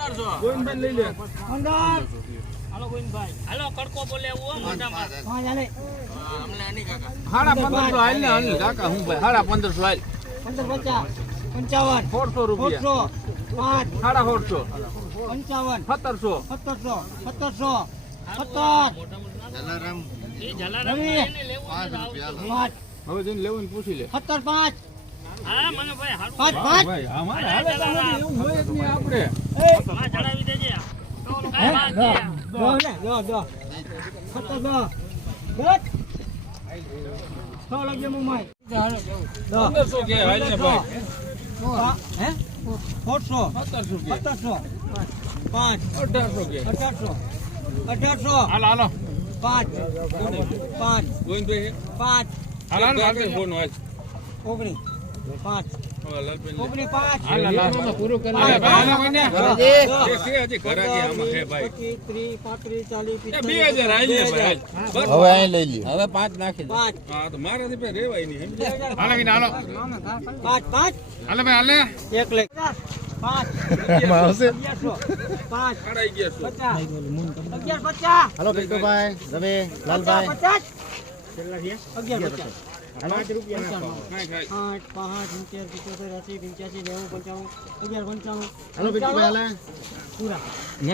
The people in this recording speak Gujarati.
ગોવિંદભાઈ લઈ લે. હાલો ગોવિંદભાઈ, હાલો કડકો બોલે એવું મોઢામાં. પાંચ હાલે. અમને આની કાકા. સાડા 1500 હાલ ને અનિલ કાકા હું ભાઈ સાડા 1500 હાલ. 15 50 55 400 રૂપિયા. 5 સાડા 400. 55 1700. 1700 1700 જલારામ એ જલારામ રવિ. એને લેવું છે તો આવજો. 5 હવે જઈને લેવું ને પૂછી લે. 17 5 હા મને ભાઈ હારું 5 હા 5 ભાઈ અમારે હાલે તો નથી, એવું હોય જ નહીં આપણે. હા જણાવી દેજે. હે દો ને દો 17 10 10 લાગે મુમાઈ 1500 કે હાલ ને ભાઈ. હે 400 1700 કે. 1700 5 1800 કે. 1800 હાલો હાલો 5 5 ગોવિંદભાઈ 5 હાલ હાલ હાલ ફોન હાલ. 19 5 હવે લાલભાઈ લે. 19 5 હાલ હાલ હાલ પૂરું કરી લે ભાઈ હાલો ભાઈ ને. એ છે હજી ઘરાકી આમાં છે ભાઈ. 30 35 એ 40 2000 હાલ ને ભાઈ હાલ. હવે અહીં લઈ લ્યો. હવે 5 નાખી દે. 5 હા તો મારાથી ભાઈ રેવાય નહીં સમજ્યા? હાલો વિના હાલો 5 5 હાલો ભાઈ હાલે 1 લાખ 5 એમાં આવશે 1100 5 સાડા 1100. 50 50 હાલો પિન્ટુભાઈ રવિ લાલભાઈ 50 11 50 5 રૂપિયા નાખો. ખાય ખાય. 8 5 75 80 85 90 95 11 95 હાલો પિન્ટુભાઈ હાલે પૂરા મને